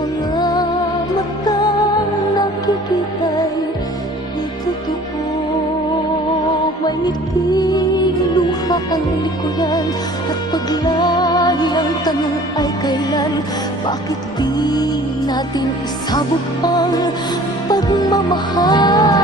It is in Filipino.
mga matang nakikita'y di totoo. May ngiti, luha ang likuyan, at paglagi ang tanong ay kailan. Bakit di natin isabog ang pagmamahal?